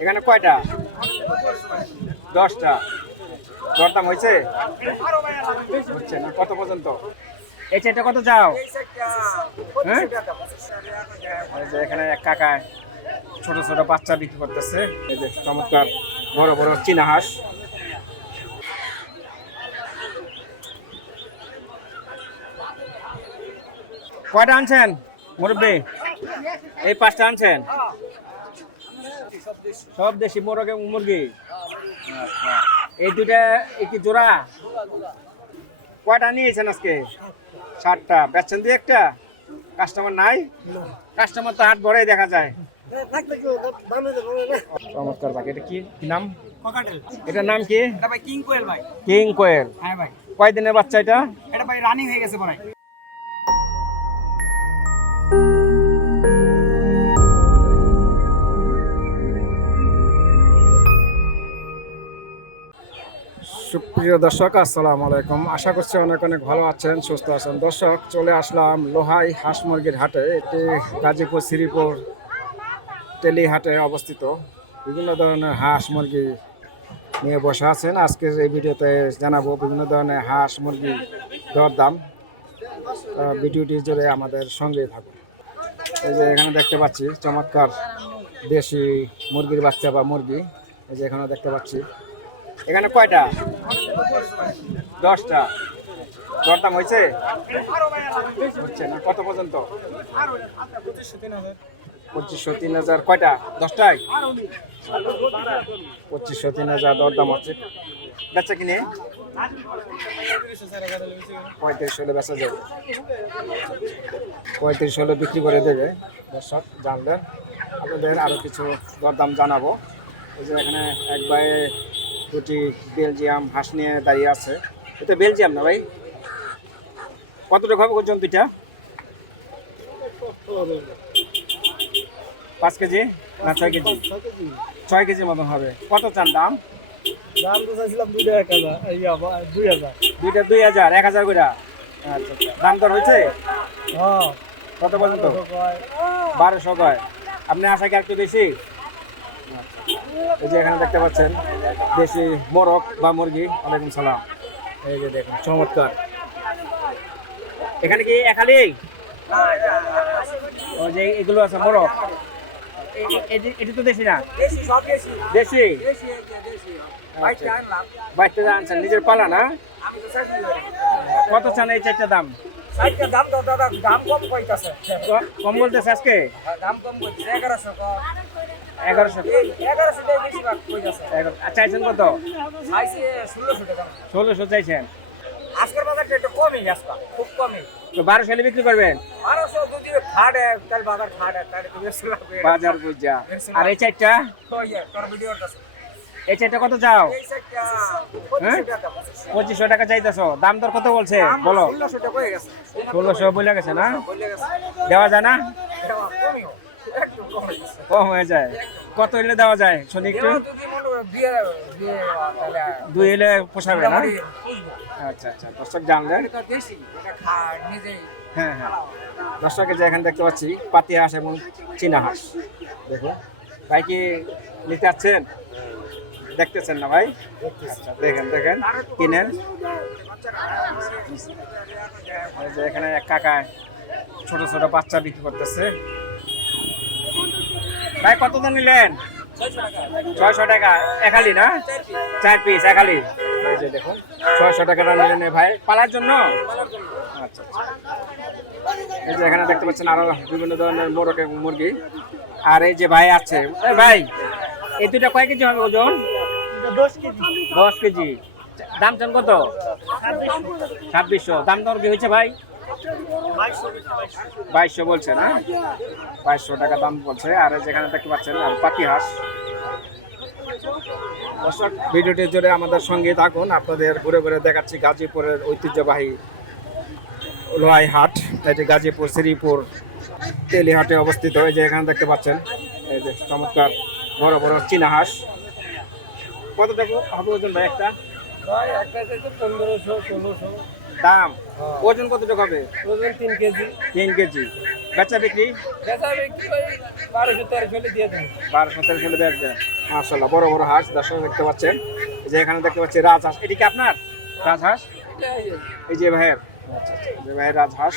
এখানে কয়টা? 10টা। দরদাম হয়েছে? হচ্ছে না। কত পর্যন্ত? এই চারটা কত চাও? হ্যাঁ, এই যে এখানে এক কাকা ছোট ছোট বাচ্চা বিক্রি করতেছে। এই যে চমৎকার বড় বড় চীনা হাঁস। কয়টা আনছেন মুরব্বী? এই 5টা আনছেন? সব দেশি মুরগি। আচ্ছা, এই দুইটা কি জোড়া? কয়টা নিয়েছেন আজকে? 7টা। বেচছেন দিয়ে একটা? কাস্টমার নাই? কাস্টমার তো হাট ভরেই দেখা যায়। চমৎকার ভাই, এটা কি নাম? এটার নাম কি? এটা ভাই কিং কোয়েল ভাই। কিং কোয়েল। হ্যাঁ ভাই, কয় দিনের বাচ্চা এটা? এটা ভাই রানিং হয়ে গেছে ভাই। সুপ্রিয় দর্শক, আসসালামু আলাইকুম। আশা করছি অনেক অনেক ভালো আছেন, সুস্থ আছেন। দর্শক, চলে আসলাম লোহাই হাঁস মুরগির হাটে। এটি গাজীপুর শ্রীপুর টেলি হাটে অবস্থিত। বিভিন্ন ধরনের হাঁস মুরগি নিয়ে বসে আছেন। আজকের এই ভিডিওতে জানাবো বিভিন্ন ধরনের হাঁস মুরগি দরদাম। ভিডিওটি জুড়ে আমাদের সঙ্গেই থাকুন। এই যে এখানে দেখতে পাচ্ছি চমৎকার দেশি মুরগির বাচ্চা বা মুরগি। এই যে এখানে দেখতে পাচ্ছি। এখানে কয়টা? 10টা। দরদাম হয়েছে? হচ্ছে না। কত পর্যন্ত? 2500 3000। কয়টা? 10টায় 2500 3000 দরদাম হচ্ছে। বেচা কিনে 35 হলে বেচা যাবে। 35 হলে বিক্রি করে দেবে। দর্শক জানলেন, আপনাদের আরও কিছু দরদাম জানাবো। এই যে এখানে এক ভাই দুটি বেলজিয়াম হাঁস নিয়ে দাঁড়িয়ে আছে। এটা বেলজিয়াম না ভাই? কত টাকা হবে ওজন দুইটা? 5 কেজি না 6 কেজি? 6 কেজির মতন হবে। কত চান দাম? দাম তো চাইছিলাম 2000। দুইটা 2000, 1000 করে। আচ্ছা আচ্ছা, দাম দর হয়েছে? হ্যাঁ, কত পর্যন্ত? 1200 কয়। আপনি আশা কি একটু বেশি? এই যে এখানে দেখতে পাচ্ছেন দেশি মোরগ বা মুরগি। ওয়ালাইকুম সালাম। এই যে দেখুন চমৎকার। এখানে কি একালি? ওই যে এগুলো আছে মোরগ। এটি তো দেশি না? দেশি। বাইশটা আনছেন নিজের পালা না? কত চান এই চারটা দাম? কম বলতেছে আজকে? 1100। চাইছেন কত? 1600 চাইছেন। আজকের বাজারটা একটু কমই, আজকে খুব কমই। তো 1200 হলে বিক্রি করবেন? 1200 যদি ফাটে তাহলে বাজার ফাটে, তাহলে তো বেশি লাগবে। বাজার বুঝা। আর এই চারটা? তোর ভিডিওটা এই চারটা কত চাও? এই সাইডটা হ্যাঁ, 2500 টাকা চাইতেছো। দাম দর কত বলছে বলো? 1600 টাকা হয়ে গেছে। 1600 বলে গেছে না? বলে গেছে। দেওয়া যায় না? কমিও, একটু কম হয়ে গেছে। কম হয়ে যায়। কত হলে দেওয়া যায় শুনি একটু? যদি মনে করো বিয়ে তাহলে 2 হলে পোষাবে না? মোটামুটি বুঝবো। আচ্ছা আচ্ছা, দর্শক জানলেন। এটা দেশি, এটা খায় নিজেই। হ্যাঁ হ্যাঁ, দর্শকের যে এখানে দেখতে পাচ্ছি পাতি হাঁস এবং চীনা হাঁস। দেখুন ভাই, কি নিতে আসছেন? দেখতেছেন না ভাই? আচ্ছা, দেখেন দেখেন, কিনেন। এই যে এখানে এক কাকা ছোট ছোট বাচ্চা বিক্রি করতেছে। ভাই কত দাম নিলেন? 600 টাকা। একালি না? 4 পিস একালি। এই যে দেখুন 600 টাকাটা নিলেন ভাই পালার জন্য। আচ্ছা আচ্ছা, এই যে এখানে দেখতে পাচ্ছেন আরো বিভিন্ন ধরনের মোরগ মুরগি। আর এই যে ভাই আছে, এই ভাই এই দুটা কয় কেজি হবে ওজন? 10 কেজি। 10 কেজি। দাম চান কত? 2600। দাম দর কি হয়েছে ভাই? 2200 বলছে না? 2200 টাকা দাম বলছে। আর যেখানে দেখতে পাচ্ছেন আর পাতি হাঁস। দর্শক, ভিডিওটি জুড়ে আমাদের সঙ্গে থাকুন। আপনাদের ঘুরে ঘুরে দেখাচ্ছি গাজীপুরের ঐতিহ্যবাহী লোহাই হাট। এটি গাজীপুর শ্রীপুর তেলি হাটে অবস্থিত। এই যে এখানে দেখতে পাচ্ছেন এই যে চমৎকার বড় বড় চীনা হাঁস। কত টাকা হবে ওজন ভাই একটা? ভাই একটা চাইছে 1500 1600। দাম ওজন কত টাকা হবে? ওজন 3 কেজি। 3 কেজি। বেচা বিক্রি বেচা বিক্রি ওই 1200-1300 হলে দিয়ে দেন। 12-13 কিলো বেচবেন। মাশাআল্লাহ বড় বড় হাঁস দর্শক দেখতে পাচ্ছেন। এই যে এখানে দেখতে পাচ্ছি রাজহাঁস। এটি কি আপনার রাজহাঁস? এই যে ভাইয়ের, আচ্ছা আচ্ছা, এই যে ভাইয়ের রাজহাঁস।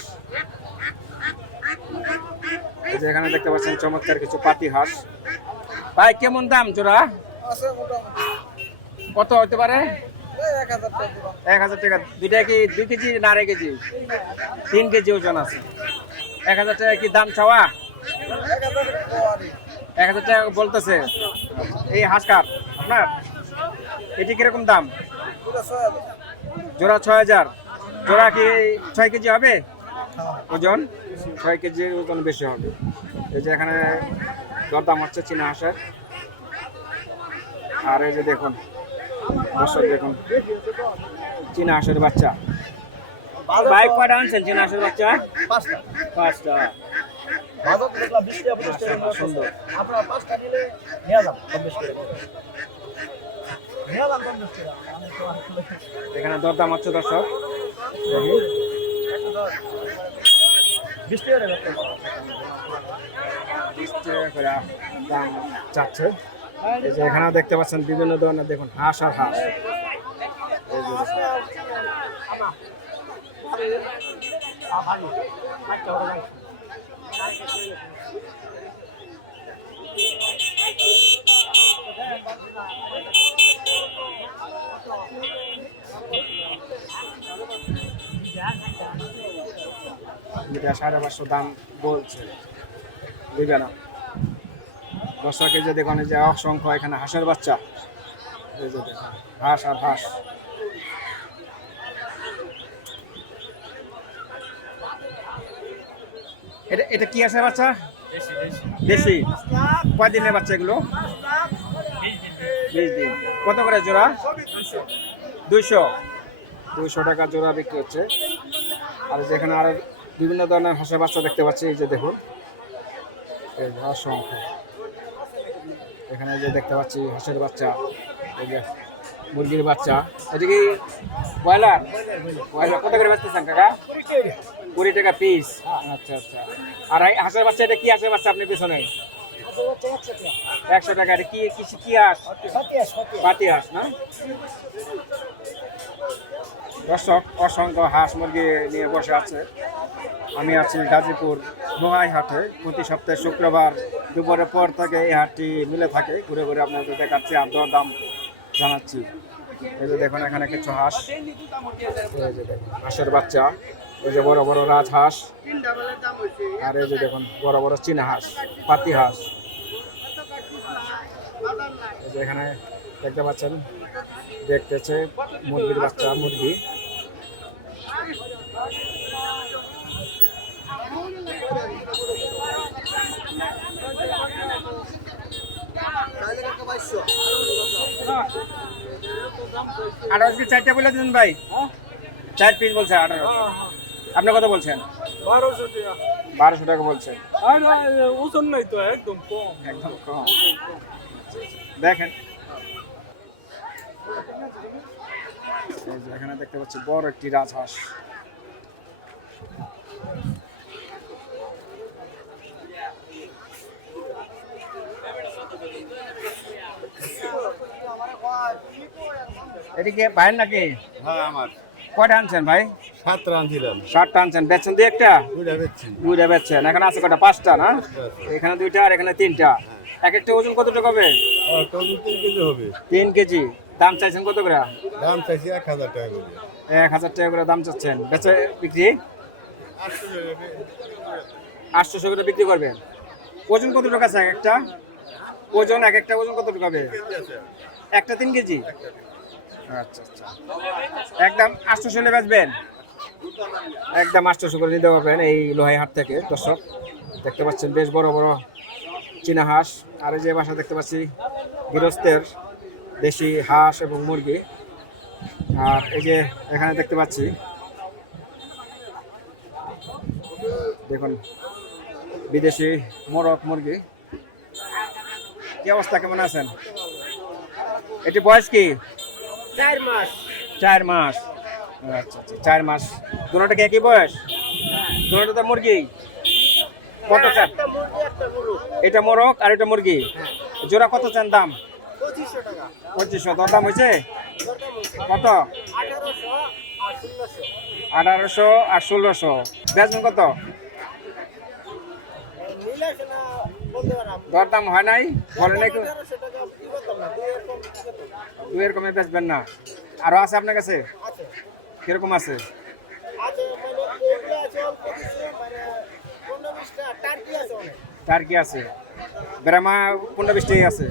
এই যে এখানে দেখতে পাচ্ছেন চমৎকার কিছু পাতি হাঁস। ভাই কেমন দাম জোড়া? আছে মোটামুটি কত হতে পারে? 1000 টাকা। 1000 টাকা। দুইটা কি 2 কেজি না 2.5 কেজি? 3 কেজি ওজন আছে। 1000 টাকা কি দাম চাওয়া? 1000 টাকা বলতেছে। এই হাঁস কার আপনার? এটি কিরকম দাম? জোড়া 6000। জোড়া কি 6 কেজি হবে ওজন? 6 কেজির ওজন বেশি হবে। এই যে এখানে দরদাম হচ্ছে চীনা হাঁসের। আর এই যে দেখুন দর্শক দেখুন চীনা হাঁসের বাচ্চা। ভাই কয়টা আনছেন চীনা হাঁসের বাচ্চা? 5টা। সুন্দর। এখানে দরদাম হচ্ছে দর্শক। দেখি। 20 টাকা করে দাম চাচ্ছে। এই যে এখানে দেখতে পাচ্ছেন বিভিন্ন ধরনের দেখুন হাঁস আর হাঁস। এই যে এটা 550 দাম বলছে, দিবে না। দর্শক এই যে দেখুন এই যে অসংখ্য এখানে হাঁসের বাচ্চা। এই যে দেখুন হাঁস আর হাঁস। এটা এটা কি হাঁসের বাচ্চা? দেশি। কয় দিনের বাচ্চা এগুলো? 20 দিন। কত করে জোড়া? 200 টাকা জোড়া বিক্রি হচ্ছে। আর যেখানে আর বিভিন্ন ধরনের হাঁসের বাচ্চা দেখতে পাচ্ছি। এই যে দেখুন এই যে অসংখ্য এখানে যে দেখতে পাচ্ছি হাঁসের বাচ্চা, এই যে মুরগির বাচ্চা। এটা কি ব্রয়লার? ব্রয়লার কত করে বেচতেছেন কাকা? 20 টাকা পিস। আচ্ছা আচ্ছা। আর এই হাঁসের বাচ্চা এটা কি হাঁসের বাচ্চা আপনি পিছনে? 100 টাকা। এটা কি কি হাঁস? পাতি হাঁস না? দর্শক অসংখ্য হাঁস মুরগি নিয়ে বসে আছে। আমি আছি গাজীপুর লোহাই হাটে। প্রতি সপ্তাহে শুক্রবার দুপুরের পর থেকে এই হাটটি মিলে থাকে। ঘুরে ঘুরে আপনাদের দেখাচ্ছি আর দরদাম জানাচ্ছি। এই যে দেখুন এখানে কিছু হাঁস। এই যে দেখুন হাঁসের বাচ্চা। এই যে বড় বড় রাজহাঁস। আর এই যে দেখুন বড় বড় চীনা হাঁস, পাতি হাঁস। এই যে এখানে দেখতে পাচ্ছেন দেখতেছে মুরগির বাচ্চা, মুরগি। আঠারো কি 4টা বলে দিন ভাই? 4 পিস বলছে 18। আপনি কত বলছেন? 1200 টাকা। 1200 টাকা বলছেন। আর ওজন নাই তো, একদম কম। একদম কম। দেখেন এই যে এখানে দেখতে পাচ্ছি বড় একটি রাজহাঁস। এদিকে ভাইয়ের নাকি? হ্যাঁ আমার কয়টা আনছেন ভাই? 7 রান দিলাম, 7টা আনছেন। বেচছেন দুই একটা? 2টা বেচছি। 2টা বেচছেন। এখানে আছে কয়টা? 5টা না? এখানে 2টা আর এখানে 3টা। এক একটা ওজন কতটুকু হবে? টমেটো 3 কেজি হবে। 3 কেজি। দাম চাইছেন কত করে? দাম চাইছি 1000 টাকা করে। 1000 টাকা করে দাম চাচ্ছেন। বেচে বিক্রি 800 করে বিক্রি করবেন। ওজন কতটুকু আছে এক একটা? ওজন এক একটা ওজন কতটুকু হবে? একটা 3 কেজি। আচ্ছা আচ্ছা। একদম 800 হলে বেচবেন? একদম 800 করে নিতে পারবেন এই লোহাই হাট থেকে। দর্শক দেখতে পাচ্ছেন বেশ বড় বড় চীনা হাঁস। আর এই যে বাসা দেখতে পাচ্ছি গৃহস্থের দেশি হাঁস এবং মুরগি। আর এই যে এখানে দেখতে পাচ্ছি দেখুন বিদেশি মোরগ মুরগি। কি অবস্থা, কেমন আছেন? এটি বয়স কি? 4 মাস। 4 মাস। আচ্ছা আচ্ছা 4 মাস। দুটোটা কি একই বয়স? দুটোটা তো মুরগি। কত চান? এটা মোরগ আর এটা মুরগি, জোড়া কত চান দাম? 2500। দরদাম হয়েছে কত? 1800 আর 1600। বেচবেন কত? দরদাম হয় নাই, বলে নাই কেউ? দুইয়ের কমে বেচবেন না? আরো আছে আপনার কাছে? কিরকম আছে? টার্কি আছে, ব্রাহ্মা 15-20টাই আছে।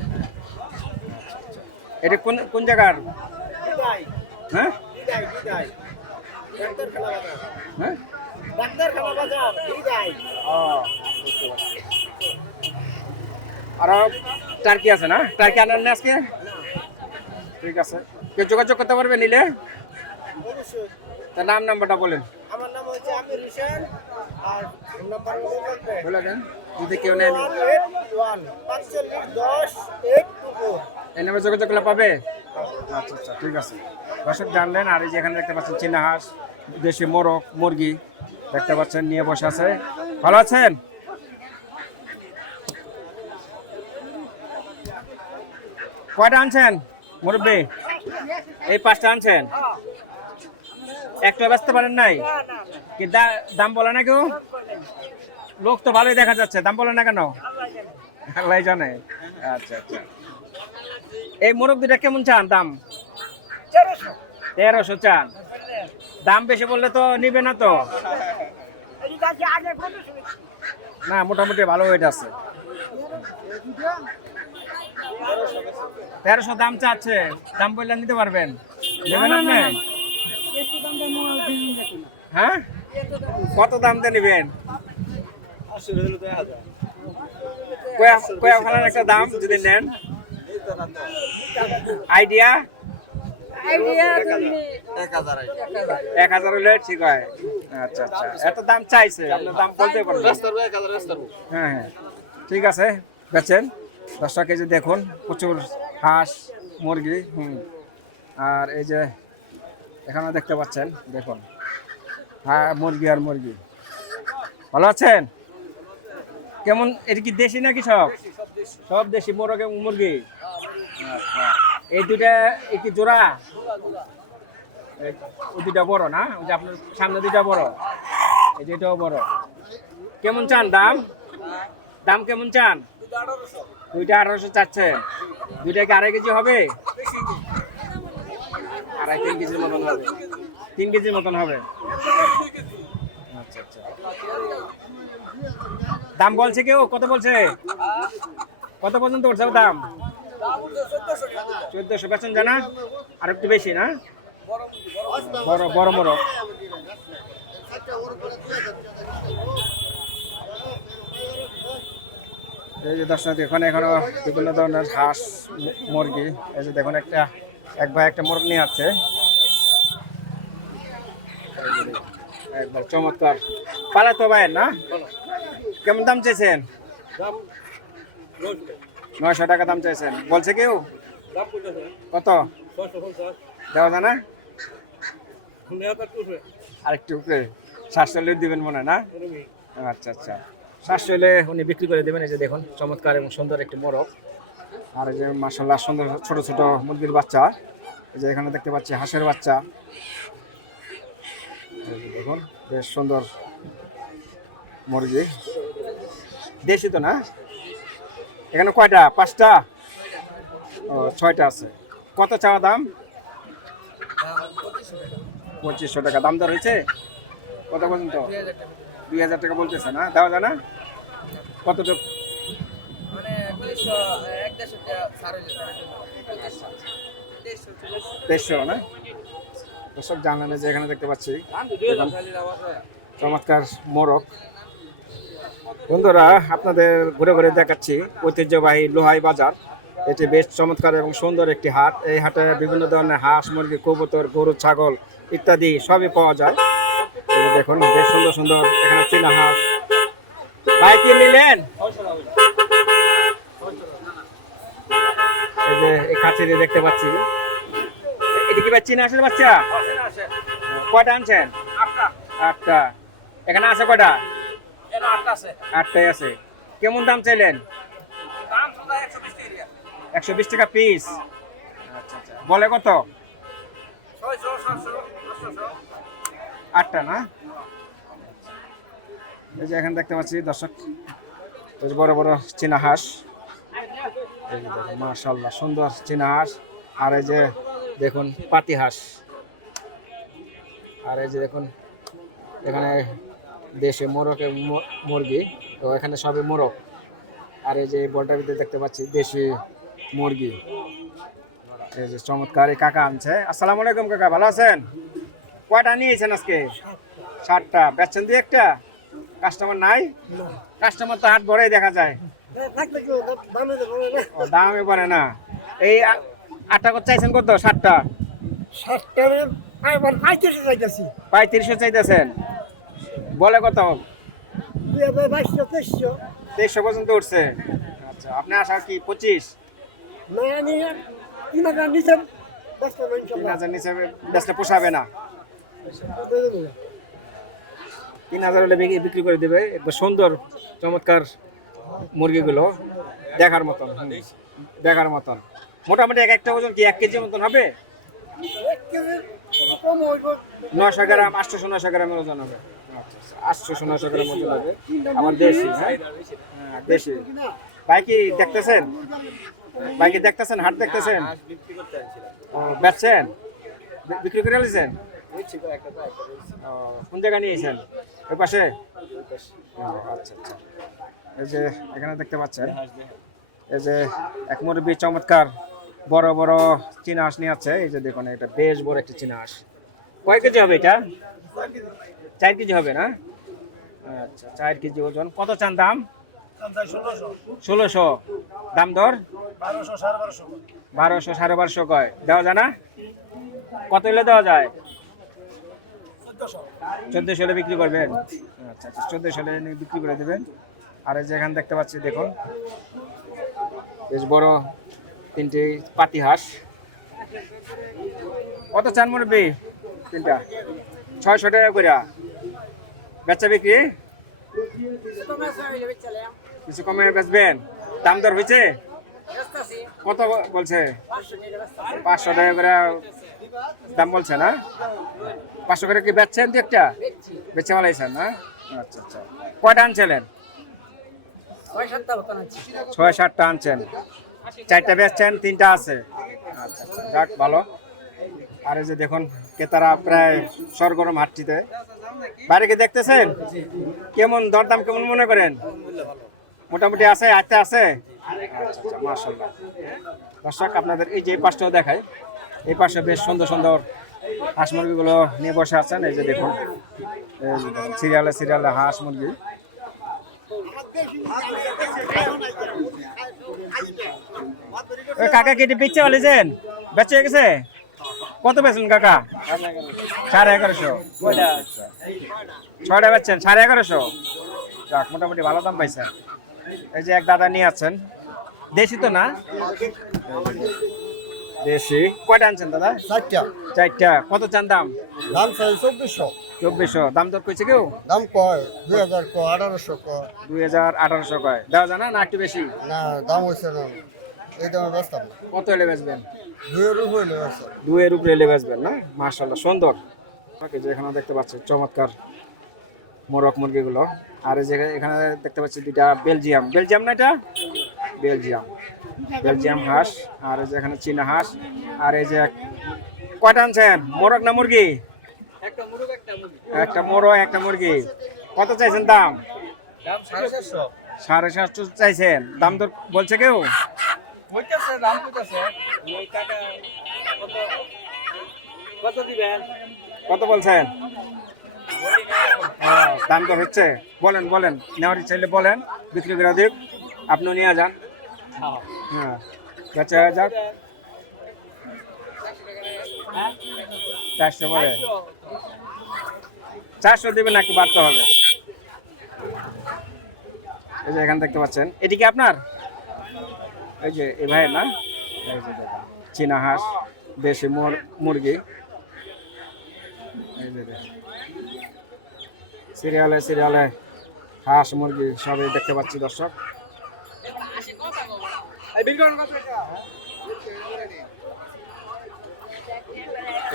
এটা কোন কোন জায়গার? হ্যাঁ হ্যাঁ ও, বুঝতে পারছি। আরো টার্কি আছে না? টার্কি আনার না আজকে? ঠিক আছে, কেউ যোগাযোগ করতে পারবে নিলে? তার নাম্বারটা বলেন। আমার নাম হচ্ছে আমির হোসেন আর ফোন নাম্বার বলে দেন যদি কেউ নেয়। 1414510 এই নামে যোগাযোগ করলে পাবে? আচ্ছা আচ্ছা, ঠিক আছে। দর্শক জানলেন। আর এই যে এখানে দেখতে পাচ্ছেন চীনা হাঁস, দেশি মোরগ, মুরগি দেখতে পাচ্ছেন নিয়ে বসে আছে। ভালো আছেন? কয়টা আনছেন মুরব্বী? এই 5টা আনছেন, একটা ব্যস্ত পারেন নাই? কি দাম বলে না কেউ? লোক তো ভালোই দেখা যাচ্ছে, দাম বলে না কেন? আল্লাহ জানে। আচ্ছা আচ্ছা, এই মোরগ দুটা কেমন চান দাম? 1300 চান? দাম বেশি বললে তো নিবে না তো? না, মোটামুটি ভালো ওয়েট আছে। 1300 দাম চাচ্ছে, দাম বললে নিতে পারবেন? নেবেন আপনি? হ্যাঁ, কত দাম দিয়ে নেবেন? কয়াখানার একটা দাম যদি নেন, আইডিয়া 1000 হলে ঠিক হয়। আচ্ছা আচ্ছা, এত দাম চাইছে, আপনার দাম বলতে পারবেন? হ্যাঁ হ্যাঁ, ঠিক আছে, বেচেন। 10 কেজি দেখুন, প্রচুর হাঁস মুরগি। আর এই যে এখানে দেখতে পাচ্ছেন, দেখুন হ্যাঁ, মুরগি আর মুরগি। ভালো আছেন? কেমন, এটা কি দেশি নাকি সব? সব দেশি মোরগ এবং মুরগি। আচ্ছা, এই দুইটা কি জোড়া? ওই দুইটা বড় না? ওই যে আপনার সামনে দুইটা বড়, এই যে এটাও বড়। কেমন চান দাম? দাম কেমন চান? দুইটা 1800 চাচ্ছে। দুইটা কি 2.5 কেজি হবে? 2.5-3 কেজির মতন হবে। 3 কেজির মতন হবে। আচ্ছা আচ্ছা, দাম বলছে কেউ? কত বলছে? কত পর্যন্ত উঠছে দাম? 1400 বেচেন জানা? আর একটু বেশি না? বড় বড় বড়। এই যে দর্শক এখানে এখনো বিভিন্ন ধরনের হাঁস মুরগি। এই যে দেখুন একটা এক ভাই একটা মুরগ নিয়ে আছে, একবার চমৎকার পালা তো ভাই না? কেমন দাম চাইছেন? 900 টাকা দাম চাইছেন। বলছে কেউ কত? দেওয়া যায় না? আরেকটু উপরে 700 দিবেন মনে হয় না? আচ্ছা আচ্ছা, 700 উনি বিক্রি করে দেবেন। এই যে দেখুন চমৎকার এবং সুন্দর একটি মোরগ। আর এই যে মাশাআল্লাহ সুন্দর ছোট ছোট মুরগির বাচ্চা। এই যে এখানে দেখতে পাচ্ছি হাঁসের বাচ্চা। এই যে দেখুন বেশ সুন্দর মুরগি, দেশি তো না? এখানে কয়টা? 5টা? ও, 6টা আছে। কত চাওয়া দাম? 2500 টাকা। দাম দর হয়েছে কত পর্যন্ত? 2000 টাকা বলতেছে না? দেওয়া যায় না? কতটুকু? 2300 না? দর্শক জানলেন যে এখানে দেখতে পাচ্ছি চমৎকার মোরগ। বন্ধুরা আপনাদের ঘুরে ঘুরে দেখাচ্ছি ঐতিহ্যবাহী লোহাই বাজার। এটি বেশ চমৎকার এবং সুন্দর একটি হাট। এই হাটে বিভিন্ন ধরনের হাঁস মুরগি, কবুতর, গরু, ছাগল ইত্যাদি সবই পাওয়া যায়। এই যে দেখুন বেশ সুন্দর সুন্দর এখানে চীনা হাঁস। ভাই কি নিলেন? এই যে এই খাঁচিতে দেখতে পাচ্ছি, এটি কি ভাই চীনা হাঁসের বাচ্চা? কয়টা আনছেন? 8টা। এখানে আছে কয়টা? 8টাই আছে। কেমন দাম চাইলেন? 120 টাকা পিস। আচ্ছা আচ্ছা, বলে কত? 8টা না? এই যে এখানে দেখতে পাচ্ছি দর্শক, এই যে বড় বড় চীনা হাঁস, মাশাআল্লাহ সুন্দর চীনা হাঁস। আর এই যে দেখুন পাতি হাঁস, আর এই যে দেখুন এখানে দেশে মোরকে মুরগি, তো এখানে সবই মোরগ। আর এই যে বলটার ভিতরে দেখতে পাচ্ছি দেশি মুরগি। এই যে চমৎকার এই কাকা আনছে। আসসালামু আলাইকুম কাকা, ভালো আছেন? কয়টা নিয়েছেন আজকে? 7টা। বেচছেন দিয়ে একটা? কাস্টমার নাই? কাস্টমার তো হাট ভরেই দেখা যায়। ও, দামে বলে না। এই 8টা কত চাইছেন? কত? 7টা 3500 চাইতেছেন। বলে কত? 2300 পর্যন্ত উঠছে। আচ্ছা, আপনি আসা কি 25? 3000 নিচে বেচলে পোষাবে না। 3000 হলে বিক্রি করে দেবে। একবার সুন্দর চমৎকার মুরগিগুলো দেখার মতন, দেখার মতন। মোটামুটি এক একটা ওজন কি 1 কেজি মতন হবে? 900 গ্রাম, 800-900 গ্রামের ওজন হবে। আচ্ছা, 800-900 গ্রাম ওজন হবে। আমার দেশি, হ্যাঁ দেশি। ভাই কি দেখতেছেন? ভাই কি দেখতেছেন? হাট দেখতেছেন? বেচছেন? বিক্রি করে নিয়েছেন? কোন জায়গায় নিয়েছেন? ওই পাশে? আচ্ছা আচ্ছা। এই যে এখানে দেখতে পাচ্ছেন, এই যে এক মুরব্বি চমৎকার বড় বড় চীনা হাঁস নিয়ে আছে। এই যে দেখুন, এটা বেশ বড় একটা চীনা হাঁস। কয় কেজি হবে এটা? 4 কেজি হবে না? আচ্ছা, 4 কেজি ওজন। কত চান দাম? 1600। দাম দর 1200, 1250 কয়। দেওয়া যায় না? কত হলে দেওয়া যায়? 1400 হলে বিক্রি করবেন? আচ্ছা আচ্ছা, 1400 হলে বিক্রি করে দেবেন। আর এই যে এখানে দেখতে পাচ্ছি দেখুন, বেশ বড় 3টে পাতি হাঁস। কত চান মুরব্বি? 3টা 600 টাকা করে। বেচা বিক্রি কিছু কমে বেচবেন? দাম দর হয়েছে? কত বলছে? 500 টাকা করে দাম বলছে না? 500 করে কি বেচছেন? দু একটা বেচে মালাইছেন না? আচ্ছা আচ্ছা। কয়টা আনছিলেন? 6-7টা আনছেন। 4টা বেচছেন, 3টা আছে। আচ্ছা আচ্ছা, যাক ভালো। আর এই যে দেখুন ক্রেতারা প্রায় সরগরম হাটটিতে। বাইরে কি দেখতেছেন? কেমন দরদাম কেমন মনে করেন? মোটামুটি আছে, আটটা আছে। আচ্ছা আচ্ছা, মাশাআল্লাহ। দর্শক আপনাদের এই যে পাশটাও দেখায়, এই পাশে বেশ সুন্দর সুন্দর হাঁস মুরগিগুলো নিয়ে বসে আছেন। এই যে দেখুন, সিরিয়ালে সিরিয়ালে হাঁস মুরগি। কাকা কেটে পিচ্ছে বলেছেন? বেঁচে গেছে? কত বেচলেন কাকা? 1150। 6টা বেচছেন 1150। যাক, মোটামুটি ভালো দাম পাইছেন। এই যে এক দাদা নিয়ে আছেন, দেশি তো না? দেশি। কয়টা আনছেন দাদা? 4টা। কত চান দাম? দাম চাই 2400। 2400। দাম দর কইছে কেউ? দাম কয় 2000 কয় 1800 কয়। 2000-1800 কয়। দেওয়া যায় না একটু বেশি? না, দাম হইছে না, এই দামে বেচতাম না। কত হলে বেচবেন? 2 এর উপরে আছে। 2 এর উপরে এলে বেচবেন না? মাশাআল্লাহ সুন্দর। যে এখানে দেখতে পাচ্ছেন চমৎকার মোরগ মুরগিগুলো। আর এই যে এখানে দেখতে পাচ্ছি 2টা বেলজিয়াম। বেলজিয়াম না এটা? বেলজিয়াম। বেলজিয়াম হাঁস। আর এই যে এখানে চীনা হাঁস। আর এই যে কয়টা আনছেন? মোরগ না মুরগি? একটা মোরগ একটা মুরগি। কত চাইছেন দাম? 750 চাইছেন। দাম দর বলছে কেউ? কত বলছেন? দাম দর হচ্ছে? বলেন বলেন, নেওয়ার চাইলে বলেন, বিক্রি করে দিক, আপনিও নিয়ে যান। হ্যাঁ, বেচা যাক। 400 বলে? 400 দেবেন, একটু বাড়তে হবে। এই যে এখানে দেখতে পাচ্ছেন, এটি কি আপনার? এই যে এই ভাইয়ের না? এই যে দেখেন, চীনা হাঁস, দেশি মুরগি। এই যে সিরিয়ালে সিরিয়ালে হাঁস মুরগি সবই দেখতে পাচ্ছি দর্শক।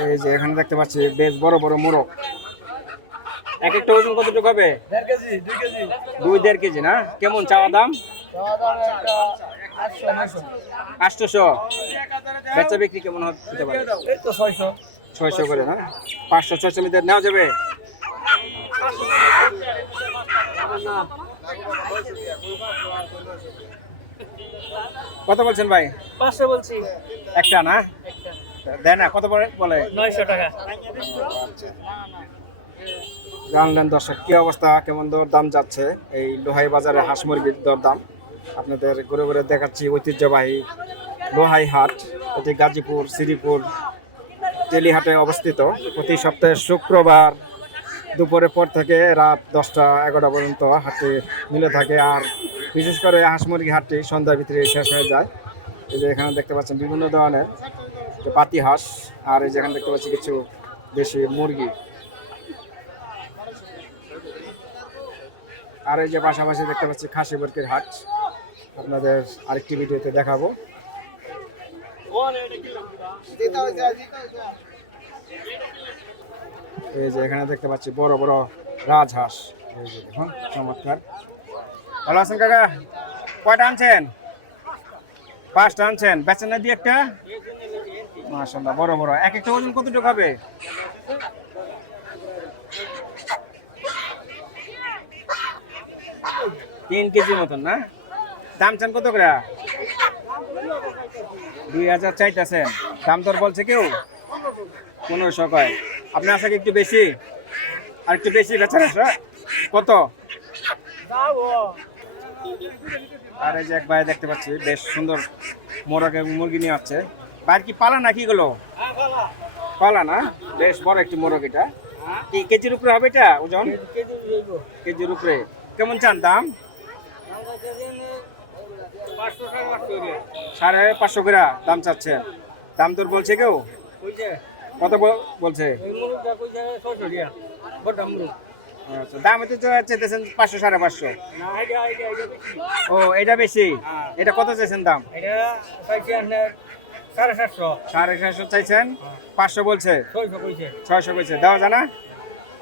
এই যে এখানে দেখতে পাচ্ছি বেশ বড় বড় মোরগ। এক একটা ওজন কতটুকু হবে? 1.5 কেজি 2 কেজি 2-1.5 কেজি না? কেমন চাওয়া দাম? একটা 800 800। বেচা বিক্রি কেমন হতে পারে? এই তো 600 600 করে না? 500-600 মিটার নেওয়া যাবে? কত বলছেন ভাই? 500 বলছি একটা না? দেয় না? কত বলে? 900 টাকা। জানলেন দর্শক কি অবস্থা, কেমন দাম যাচ্ছে এই লোহাই বাজারে হাঁস মুরগির দরদাম। আপনাদের ঘুরে ঘুরে দেখাচ্ছি ঐতিহ্যবাহী লোহাই হাট। এটি গাজীপুর শ্রীপুর টেলিহাটে অবস্থিত। প্রতি সপ্তাহে শুক্রবার দুপুরের পর থেকে রাত 10টা-11টা পর্যন্ত হাটে মিলে থাকে। আর বিশেষ করে হাঁস মুরগি হাটটি সন্ধ্যার ভিতরে শেষ হয়ে যায়। এই যে এখানে দেখতে পাচ্ছেন বিভিন্ন ধরনের পাতি হাঁস, আর এই যে এখানে দেখতে পাচ্ছি কিছু দেশি মুরগি। আর এই যে পাশাপাশি দেখতে পাচ্ছি খাসি মুরগির হাট, আপনাদের আরেকটি ভিডিওতে দেখাবো। এই যে এখানে দেখতে পাচ্ছি বড় বড় রাজহাঁস। এই যে দেখুন চমৎকার। ভালো আছেন কাকা? কয়টা আনছেন? 5টা আনছেন। বেচেন না দিয়ে একটা? মাশাআল্লাহ বড় বড়। এক একটা ওজন কতটুকু হবে? 3 কেজি মতন না? দাম চান কত করে? 2000 চাইতেছেন। দাম দর বলছে কেউ? 1500 কয়। আপনি আশা কি একটু বেশি? আর একটু বেশি বেচার আশা? কত? আর এই যে এক ভাই দেখতে পাচ্ছি বেশ সুন্দর মোরগ এবং মুরগি নিয়ে আসছে। বাইর কি পালা নাকি এগুলো? পালা না? বেশ বড় একটি মোরগ এটা। কি কেজির উপরে হবে এটা ওজন? কেজির উপরে। কেমন চান দাম? 550 করে দাম চাচ্ছেন। দাম তোর বলছে কেউ? কত বলছে? আচ্ছা, দাম তো চাইতেছেন 500-550। ও এটা বেশি। এটা কত চাইছেন দাম? 750 চাইছেন, 500 বলছে, 600 কইছে। দেওয়া যায় না?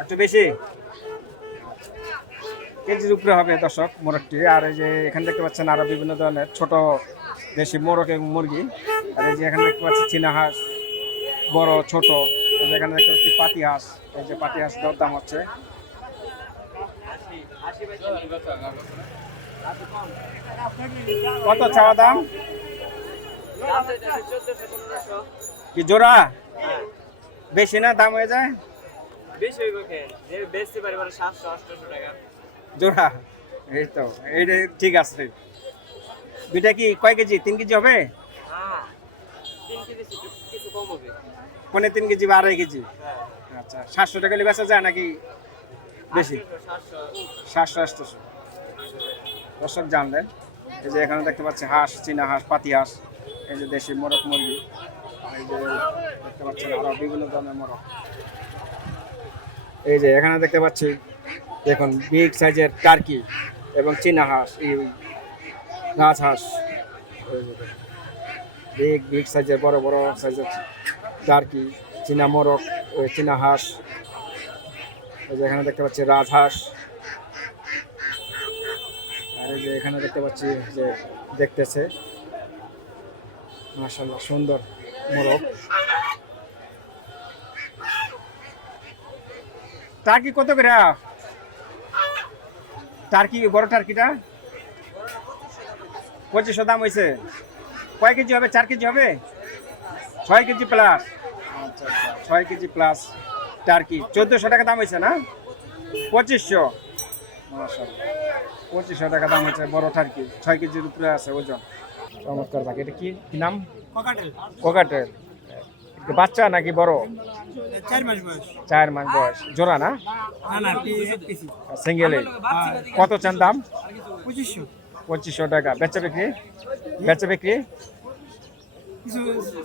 একটু বেশি কেজির উপরে হবে দর্শক মোরগটি। আর এই যে এখানে দেখতে পাচ্ছেন আরো বিভিন্ন ধরনের ছোট দেশি মোরগ এবং মুরগি। আর এই যে এখানে দেখতে পাচ্ছি চীনা হাঁস, বড় ছোট। এই যে এখানে দেখতে পাচ্ছি পাতি হাঁস। এই যে পাতি হাঁস দর দাম হচ্ছে। কত চাওয়া দাম? কি জোড়া? বেশি না দাম হয়ে যায়? জোড়া? এই তো এইটা ঠিক আছে। দুইটা কি কয় কেজি? 3 কেজি হবে? 3.5 কেজি বা 2.5 কেজি? আচ্ছা, 700 টাকা বেচা যায় নাকি বেশি? 700-800। দর্শক জানলেন এই যে এখানে দেখতে পাচ্ছি হাঁস, চীনা হাঁস, পাতি হাঁস, এই যে দেশি মোরগ মুরগি, এই যে দেখতে পাচ্ছেন আরো বিভিন্ন ধরনের মোরগ। এই যে এখানে দেখতে পাচ্ছি দেখুন বিগ সাইজের টার্কি এবং চীনা হাঁস, এই রাজহাঁস। বিগ সাইজের বড় বড় সাইজের টার্কি, চীনা মোরগ, চীনা হাঁস। এই যে এখানে দেখতে পাচ্ছি রাজহাঁস। আর এই যে এখানে দেখতে পাচ্ছি যে দেখতেছে মাশাআল্লাহ সুন্দর মোরগ। টার্কি কত করে? টার্কি বড় টার্কিটা 2500 দাম হয়েছে। কয় কেজি হবে? 4 কেজি হবে? 6 কেজি প্লাস। আচ্ছা আচ্ছা, 6 কেজি প্লাস টার্কি 1400 টাকা দাম হয়েছে না? 2500। মাশাআল্লাহ 2500 টাকা দাম হচ্ছে বড় টার্কি, 6 কেজির উপরে আছে ওজন। চমৎকার থাকে। এটা কি নাম? কোকাটেল। বাচ্চা নাকি বড়? 4 মাস বয়স। 4 মাস বয়স। জোড়া না? সিঙ্গেলে। কত চান দাম? 2500। 2500 টাকা। বেচা বিক্রি? বেচা বিক্রি কিছু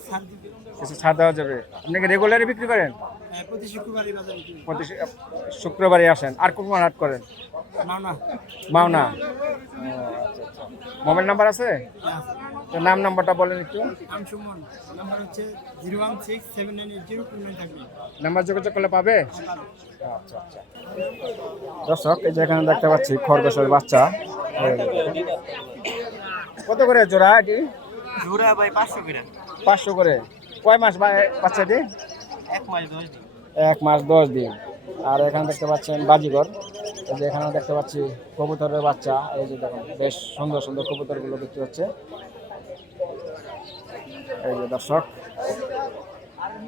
ছাড় দিবে কিছু ছাড় দেওয়া যাবে। আপনি কি রেগুলারই বিক্রি করেন? প্রতি শুক্রবারই বাজারে বিক্রি করি। প্রতি শুক্রবারই আসেন? আর কোন কোন হাট করেন? না মাওনা। আচ্ছা আচ্ছা। মোবাইল নাম্বার আছে? তো নাম্বারটা বলেন একটু। আমি সুমন, নাম্বার হচ্ছে 016798029 থাকবে। নাম্বার যোগাযোগ করলে পাবে? আচ্ছা আচ্ছা। দর্শক, এই যে এখানে দেখতে পাচ্ছি খরগোশের বাচ্চা। কত করে জোড়া এটি? জোড়া ভাই 500 করে। 500 করে। কয় মাস বাচ্চাটি? 1 মাস 10 দিন। 1 মাস 10 দিন। আর এখানে দেখতে পাচ্ছেন বাজিগর। এই যে এখানে দেখতে পাচ্ছি কবুতরের বাচ্চা। এই যে দেখুন বেশ সুন্দর সুন্দর কবুতরগুলো বিক্রি হচ্ছে। এই যে দর্শক,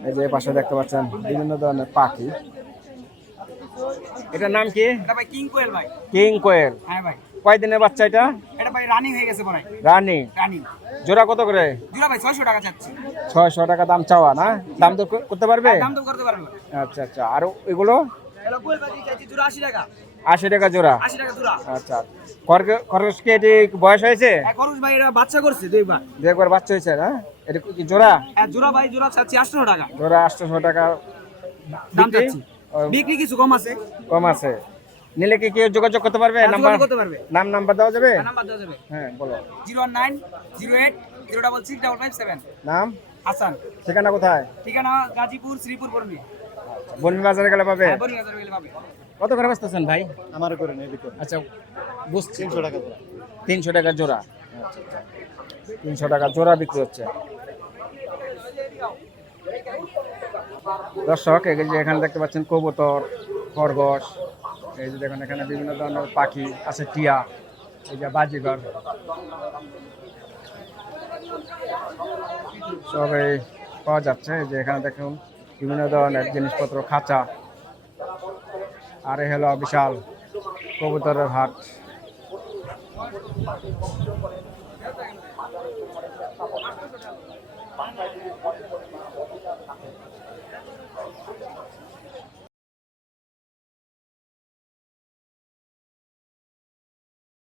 এই যে পাশে দেখতে পাচ্ছেন বিভিন্ন ধরনের পাখি। এটার নাম কি? এটা ভাই কিং কোয়েল ভাই। কিং কোয়েল। হ্যাঁ ভাই। কয় দিনের বাচ্চা এটা? এটা ভাই রানিং হয়ে গেছে ভাই। রানী। রানিং। জোড়া কত করে? জোড়া ভাই 600 টাকা চাচ্ছি। 600 টাকা দাম চাওয়া না? দাম তো করতে পারবে? দাম তো করতে পারবেন না। আচ্ছা আচ্ছা। আর এগুলো? এটা কোয়েল ভাই চাচ্ছি জোড়া 80 টাকা। 80 টাকা জোড়া। 80 টাকা জোড়া। আচ্ছা। খরগোশ কি এটি বয়স হয়েছে? খরচ ভাই এটা বাচ্চা করছে দুইবার। একবার বাচ্চা হয়েছে না? এটা কি জোড়া? জোড়া ভাই জোড়া চাচ্ছি 800 টাকা। জোড়া 800 টাকা দাম বিক্রি? চাচ্ছি। বিক্রি কিছু কম আছে। কম আছে। নিলে কি কেউ যোগাযোগ করতে পারবে? নাম্বার করতে পারবে। নাম্বার দেওয়া যাবে? নাম্বার দেওয়া যাবে। হ্যাঁ বলো। 01908066557। নাম? হাসান। ঠিকানা কোথায়? ঠিকানা গাজীপুর শ্রীপুর বর্মি। বনবী বাজারে গেলে পাবে? বর্মি বাজার গেলে পাবে। কত করে বেচতেছেন ভাই? আমার করে নেই বিক্রি। আচ্ছা বুঝছি। 300 টাকা জোড়া। 300 টাকা জোড়া। আচ্ছা আচ্ছা। 300 টাকা জোড়া বিক্রি হচ্ছে। দর্শক, এই যে এখানে দেখতে পাচ্ছেন কবুতর, খরগোশ। এই যে দেখুন এখানে বিভিন্ন ধরনের পাখি আছে, টিয়া, এই যে বাজিঘর, সবই পাওয়া যাচ্ছে। এই যে এখানে দেখুন বিভিন্ন ধরনের জিনিসপত্র, খাঁচা। আর এই হলো বিশাল কবুতরের হাট।